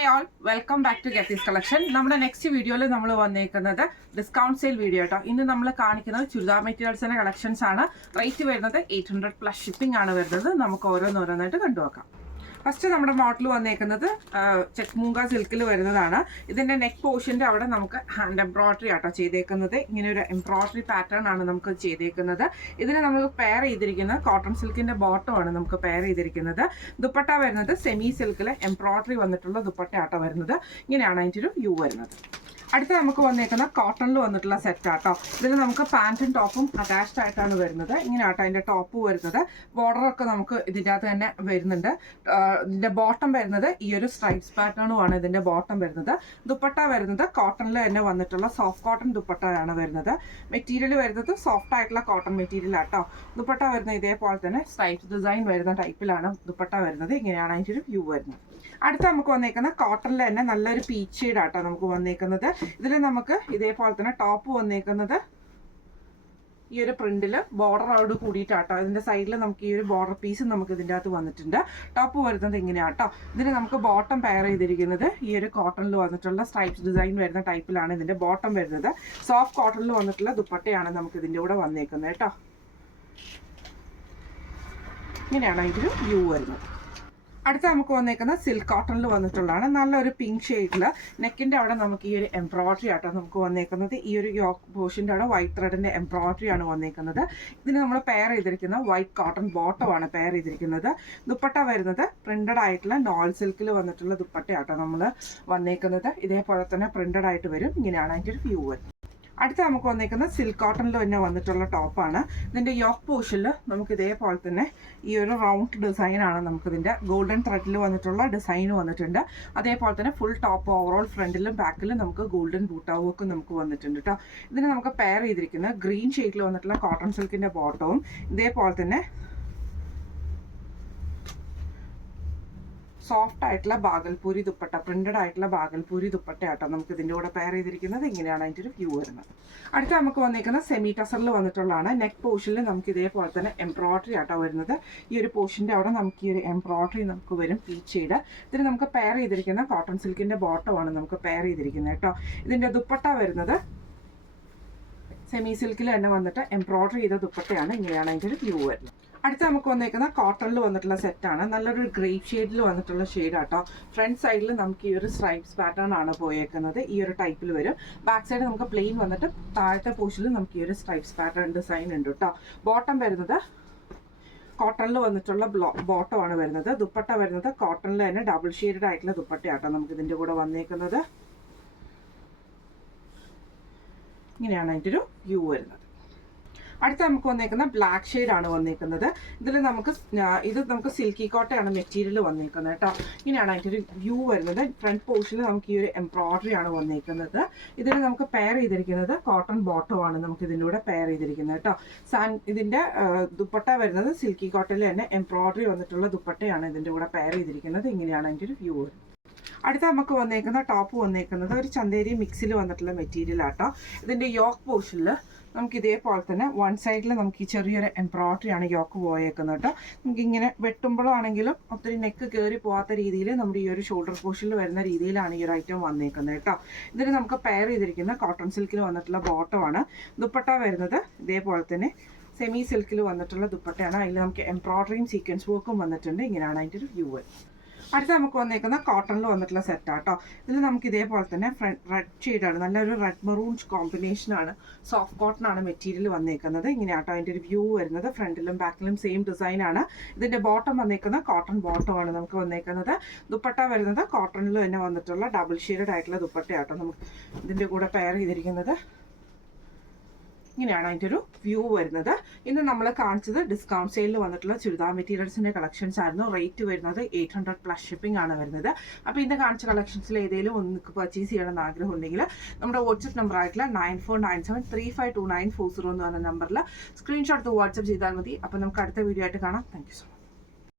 Hi all, welcome back to Getty's collection. നമ്മുടെ next വീഡിയോയിൽ നമ്മൾ വന്നേക്കുന്നത് ഡിസ്കൗണ്ട് സെയിൽ വീഡിയോ കേട്ടോ. ഇന്ന് നമ്മൾ കാണിക്കുന്നത് ചുരിദാർ മെറ്റീരിയൽസിന്റെ കളക്ഷൻസ് ആണ്. റേറ്റ് വരുന്നത് 800+ ഷിപ്പിംഗ് ആണ് വരുന്നത്. നമുക്ക് ഓരോന്നോരോന്നായിട്ട് കണ്ടുവെക്കാം. ഫസ്റ്റ് നമ്മുടെ മോഡൽ വന്നേക്കുന്നത് ചെക്മൂങ്ക സിൽക്കിൽ വരുന്നതാണ്. ഇതിന്റെ നെക്ക് പോർഷന്റെ അവിടെ നമുക്ക് ഹാൻഡ് എംബ്രോയിഡറി ആട്ടോ ചെയ്തേക്കുന്നത്. ഇങ്ങനെ ഒരു എംബ്രോയിഡറി പാറ്റേൺ ആണ് നമുക്ക് ചെയ്തേക്കുന്നത്. ഇതിന് നമ്മൾ പെയർ ചെയ്തിരിക്കുന്നത് കോട്ടൺ സിൽക്കിന്റെ ബോട്ടം ആണ് നമുക്ക് പെയർ ചെയ്തിരിക്കുന്നത്. ദുപ്പട്ട വരുന്നത് സെമി സിൽക്കിലെ എംബ്രോയിഡറി വന്നിട്ടുള്ള ദുപ്പട്ട ആട്ടോ വരുന്നത്. ഇങ്ങനെയാണ് അതിൻ്റെ ഒരു വ്യൂ വരുന്നത്. അടുത്ത നമുക്ക് വന്നേക്കുന്ന കോട്ടണിൽ വന്നിട്ടുള്ള സെറ്റ് ആട്ടോ. ഇതിൽ നമുക്ക് പാൻറ്റും ടോപ്പും അറ്റാച്ച്ഡ് ആയിട്ടാണ് വരുന്നത്. ഇങ്ങനെ ആട്ടോ അതിൻ്റെ ടോപ്പ് വരുന്നത്. ബോർഡറൊക്കെ നമുക്ക് ഇതിൻ്റെ അകത്ത് തന്നെ വരുന്നുണ്ട്. ഇതിൻ്റെ ബോട്ടം വരുന്നത് ഈ ഒരു സ്ട്രൈപ്സ് പാറ്റേണുമാണ് ഇതിൻ്റെ ബോട്ടം വരുന്നത്. ദുപ്പട്ട വരുന്നത് കോട്ടണിൽ തന്നെ വന്നിട്ടുള്ള സോഫ്റ്റ് കോട്ടൺ ദുപ്പട്ടയാണ് വരുന്നത്. മെറ്റീരിയൽ വരുന്നത് സോഫ്റ്റ് ആയിട്ടുള്ള കോട്ടൺ മെറ്റീരിയൽ ആട്ടോ. ദുപ്പട്ട വരുന്നത് ഇതേപോലെ തന്നെ സ്ട്രൈപ്സ് ഡിസൈൻ വരുന്ന ടൈപ്പിലാണ് ദുപ്പട്ട വരുന്നത്. ഇങ്ങനെയാണ് അതിൻ്റെ ഒരു വ്യൂ വരുന്നത്. അടുത്ത നമുക്ക് വന്നേക്കുന്ന കോട്ടണിൽ തന്നെ നല്ലൊരു പീച്ച് ഷെയ്ഡ് ആട്ടോ നമുക്ക് വന്നേക്കുന്നത്. ഇതിൽ നമുക്ക് ഇതേപോലെ തന്നെ ടോപ്പ് വന്നേക്കുന്നത് ഈ ഒരു പ്രിന്റിൽ ബോർഡറോട് കൂടിയിട്ടാട്ടോ. ഇതിന്റെ സൈഡിൽ നമുക്ക് ഈ ഒരു ബോർഡർ പീസ് നമുക്ക് ഇതിൻ്റെ അകത്ത് വന്നിട്ടുണ്ട്. ടോപ്പ് വരുന്നത് ഇങ്ങനെയാട്ടോ. ഇതിന് നമുക്ക് ബോട്ടം പെയർ ചെയ്തിരിക്കുന്നത് ഈ ഒരു കോട്ടണിൽ വന്നിട്ടുള്ള സ്ട്രൈപ്സ് ഡിസൈൻ വരുന്ന ടൈപ്പിലാണ് ഇതിന്റെ ബോട്ടം വരുന്നത്. സോഫ്റ്റ് കോട്ടണിൽ വന്നിട്ടുള്ള ദുപ്പട്ടയാണ് നമുക്ക് ഇതിൻ്റെ കൂടെ വന്നേക്കുന്നത് കേട്ടോ. ഇങ്ങനെയാണ് ഇതിന് വ്യൂ വരുന്നത്. അടുത്ത നമുക്ക് വന്നേക്കുന്ന സിൽക്ക് കോട്ടണിൽ വന്നിട്ടുള്ളതാണ്. നല്ലൊരു പിങ്ക് ഷെയ്ഡിൽ നെക്കിൻ്റെ അവിടെ നമുക്ക് ഈ ഒരു എംബ്രോയിഡറി ആട്ടോ നമുക്ക് വന്നേക്കുന്നത്. ഈ ഒരു യോക്ക് പോർഷൻ്റെ അവിടെ വൈറ്റ് ത്രെഡിൻ്റെ എംബ്രോയിഡറി ആണ് വന്നേക്കുന്നത്. ഇതിന് നമ്മൾ പെയർ ചെയ്തിരിക്കുന്ന വൈറ്റ് കോട്ടൺ ബോട്ടമാണ് പെയർ ചെയ്തിരിക്കുന്നത്. ദുപ്പട്ട വരുന്നത് പ്രിന്റഡ് ആയിട്ടുള്ള നോൾ സിൽക്കിൽ വന്നിട്ടുള്ള ദുപ്പട്ടയാട്ടോ നമ്മൾ വന്നേക്കുന്നത്. ഇതേപോലെ തന്നെ പ്രിന്റഡ് ആയിട്ട് വരും. ഇങ്ങനെയാണ് അതിൻ്റെ ഒരു വ്യൂ വരുന്നത്. അടുത്ത നമുക്ക് വന്നേക്കുന്നത് സിൽക്ക് കോട്ടണിൽ തന്നെ വന്നിട്ടുള്ള ടോപ്പാണ്. ഇതിൻ്റെ യോക്ക് പോർഷനിൽ നമുക്ക് ഇതേപോലെ തന്നെ ഈ ഒരു റൗണ്ട് ഡിസൈനാണ് നമുക്കിതിൻ്റെ ഗോൾഡൻ ത്രെഡിൽ വന്നിട്ടുള്ള ഡിസൈൻ വന്നിട്ടുണ്ട്. അതേപോലെ തന്നെ ഫുൾ ടോപ്പ് ഓവറോൾ ഫ്രണ്ടിലും ബാക്കിലും നമുക്ക് ഗോൾഡൻ ബൂട്ടാവൊക്കെ നമുക്ക് വന്നിട്ടുണ്ട് കേട്ടോ. ഇതിന് നമുക്ക് പെയർ ചെയ്തിരിക്കുന്നത് ഗ്രീൻ ഷെയ്ഡിൽ വന്നിട്ടുള്ള കോട്ടൺ സിൽക്കിൻ്റെ ബോട്ടവും ഇതേപോലെ തന്നെ സോഫ്റ്റ് ആയിട്ടുള്ള ബാഗൽപൂരി ദുപ്പട്ട, പ്രിന്റഡ് ആയിട്ടുള്ള ബാഗൽപൂരി ദുപ്പട്ട ആട്ടോ നമുക്ക് ഇതിൻ്റെ കൂടെ പെയർ ചെയ്തിരിക്കുന്നത്. ഇങ്ങനെയാണ് അതിൻ്റെ ഒരു വ്യൂ വരുന്നത്. അടുത്ത നമുക്ക് വന്നിരിക്കുന്ന സെമി ടസറിൽ വന്നിട്ടുള്ളതാണ്. നെക്ക് പോർഷനിൽ നമുക്ക് ഇതേപോലെ തന്നെ എംബ്രോയിഡറി ആട്ടോ വരുന്നത്. ഈ ഒരു പോർഷൻ്റെ അവിടെ നമുക്ക് ഈ ഒരു എംബ്രോയിഡറി നമുക്ക് വരും പീച്ച് ഷെയ്ഡ്. ഇതിന് നമുക്ക് പെയർ ചെയ്തിരിക്കുന്ന കോട്ടൺ സിൽക്കിൻ്റെ ബോട്ടമാണ് നമുക്ക് പെയർ ചെയ്തിരിക്കുന്നത് കേട്ടോ. ഇതിൻ്റെ ദുപ്പട്ട വരുന്നത് സെമി സിൽക്കിൽ തന്നെ വന്നിട്ട് എംബ്രോയിഡറി ചെയ്ത ദുപ്പട്ടയാണ്. ഇങ്ങനെയാണ് അതിൻ്റെ ഒരു വ്യൂ വരുന്നത്. അടുത്ത നമുക്ക് വന്നേക്കുന്ന കോട്ടണിൽ വന്നിട്ടുള്ള സെറ്റാണ്. നല്ലൊരു ഗ്രേപ്പ് ഷെയ്ഡിൽ വന്നിട്ടുള്ള ഷെയ്ഡ് ആട്ടോ. ഫ്രണ്ട് സൈഡിൽ നമുക്ക് ഈ ഒരു സ്ട്രൈപ്സ് പാറ്റേൺ ആണ് പോയേക്കുന്നത്. ഈ ഒരു ടൈപ്പിൽ വരും. ബാക്ക് സൈഡ് നമുക്ക് പ്ലെയിൻ വന്നിട്ട് താഴത്തെ പോർഷനിൽ നമുക്ക് ഈ ഒരു സ്ട്രൈപ്സ് പാറ്റേൺ ഡിസൈൻ ഉണ്ട് കേട്ടോ. ബോട്ടം വരുന്നത് കോട്ടണിൽ വന്നിട്ടുള്ള ബോട്ടമാണ് വരുന്നത്. ദുപ്പട്ട വരുന്നത് കോട്ടണിൽ തന്നെ ഡബിൾ ഷെയ്ഡഡ് ആയിട്ടുള്ള ദുപ്പട്ടയാട്ടോ നമുക്ക് ഇതിൻ്റെ കൂടെ വന്നേക്കുന്നത്. ഇങ്ങനെയാണ് അതിൻ്റെ ഒരു വ്യൂ വരുന്നത്. അടുത്ത നമുക്ക് വന്നേക്കുന്ന ബ്ലാക്ക് ഷെയ്ഡ് ആണ് വന്നേക്കുന്നത്. ഇതിൽ നമുക്ക് സിൽക്കി കോട്ടയാണ് മെറ്റീരിയൽ വന്നേക്കുന്നത് കേട്ടോ. ഇങ്ങനെയാണ് അതിൻ്റെ ഒരു വ്യൂ വരുന്നത്. ഫ്രണ്ട് പോർഷനിൽ നമുക്ക് ഈ ഒരു എംബ്രോയിഡറി ആണ് വന്നേക്കുന്നത്. ഇതിൽ നമുക്ക് പെയർ ചെയ്തിരിക്കുന്നത് കോട്ടൺ ബോട്ടമാണ് നമുക്ക് ഇതിൻ്റെ കൂടെ പെയർ ചെയ്തിരിക്കുന്നത് കേട്ടോ. ഇതിൻ്റെ ദുപ്പട്ട വരുന്നത് സിൽക്കി കോട്ടണിൽ തന്നെ എംബ്രോയിഡറി വന്നിട്ടുള്ള ദുപ്പട്ടയാണ് ഇതിൻ്റെ കൂടെ പെയർ ചെയ്തിരിക്കുന്നത്. ഇങ്ങനെയാണ് അതിൻ്റെ ഒരു വ്യൂ വരുന്നത്. അടുത്ത നമുക്ക് വന്നേക്കുന്ന ടോപ്പ് വന്നേക്കുന്നത് ഒരു ചന്തേരി മിക്സിൽ വന്നിട്ടുള്ള മെറ്റീരിയൽ ആട്ടോ. ഇതിൻ്റെ യോക്ക് പോർഷനിൽ നമുക്ക് ഇതേപോലെ തന്നെ വൺ സൈഡിൽ നമുക്ക് ഈ ചെറിയൊരു എംബ്രോയിഡറി ആണ് യോക്ക് പോയേക്കുന്നത് കേട്ടോ. നമുക്ക് ഇങ്ങനെ വെട്ടുമ്പോഴാണെങ്കിലും ഒത്തിരി നെക്ക് കയറി പോകാത്ത രീതിയിൽ നമ്മുടെ ഈ ഒരു ഷോൾഡർ പോർഷനിൽ വരുന്ന രീതിയിലാണ് ഈ ഒരു ഐറ്റം വന്നേക്കുന്നത് കേട്ടോ. ഇതിന് നമുക്ക് പെയർ ചെയ്തിരിക്കുന്ന കോട്ടൺ സിൽക്കിൽ വന്നിട്ടുള്ള ബോട്ടമാണ്. ദുപ്പട്ട വരുന്നത് ഇതേപോലെ തന്നെ സെമി സിൽക്കിൽ വന്നിട്ടുള്ള ദുപ്പട്ടയാണ്. അതിൽ നമുക്ക് എംബ്രോയിഡറിയും സീക്വൻസ് വർക്കും വന്നിട്ടുണ്ട്. ഇങ്ങനെയാണ് അതിൻ്റെ ഒരു വ്യൂ വരുന്നത്. അടുത്ത നമുക്ക് വന്നേക്കുന്ന കോട്ടണിൽ വന്നിട്ടുള്ള സെറ്റാട്ടോ. ഇതിൽ നമുക്ക് ഇതേപോലെ തന്നെ റെഡ് ഷെയ്ഡാണ്. നല്ലൊരു റെഡ് മെറൂൺ കോമ്പിനേഷനാണ്. സോഫ്റ്റ് കോട്ടൺ ആണ് മെറ്റീരിയൽ വന്നേക്കുന്നത്. ഇങ്ങനെയാട്ടോ അതിൻ്റെ ഒരു വ്യൂ വരുന്നത്. ഫ്രണ്ടിലും ബാക്കിലും സെയിം ഡിസൈനാണ്. ഇതിൻ്റെ ബോട്ടം വന്നേക്കുന്ന കോട്ടൺ ബോട്ടമാണ് നമുക്ക് വന്നേക്കുന്നത്. ദുപ്പട്ട വരുന്നത് കോട്ടണിൽ തന്നെ വന്നിട്ടുള്ള ഡബിൾ ഷെയ്ഡഡ് ആയിട്ടുള്ള ദുപ്പട്ടയാട്ടോ നമുക്ക് ഇതിൻ്റെ കൂടെ പെയർ ചെയ്തിരിക്കുന്നത്. ഇങ്ങനെയാണ് അതിൻ്റെ ഒരു വ്യൂ വരുന്നത്. ഇന്ന് നമ്മൾ കാണിച്ചത് ഡിസ്കൗണ്ട് സെയിലിൽ വന്നിട്ടുള്ള ചുരിദാർ മെറ്റീരിയൽസിൻ്റെ കളക്ഷൻസ് ആയിരുന്നു. റേറ്റ് വരുന്നത് 800+ ഷിപ്പിംഗ് ആണ് വരുന്നത്. അപ്പോൾ ഇന്ന് കാണിച്ച കളക്ഷൻസിൽ ഏതെങ്കിലും ഒന്ന് പർച്ചേസ് ചെയ്യണമെന്ന് ആഗ്രഹം ഉണ്ടെങ്കിൽ നമ്മുടെ വാട്സപ്പ് നമ്പർ ആയിട്ടുള്ള 9497352940 എന്ന് പറഞ്ഞ നമ്പറിൽ സ്ക്രീൻഷോട്ട് വാട്സപ്പ് ചെയ്താൽ മതി. അപ്പോൾ നമുക്ക് അടുത്ത വീഡിയോ ആയിട്ട് കാണാം. Thank you so much.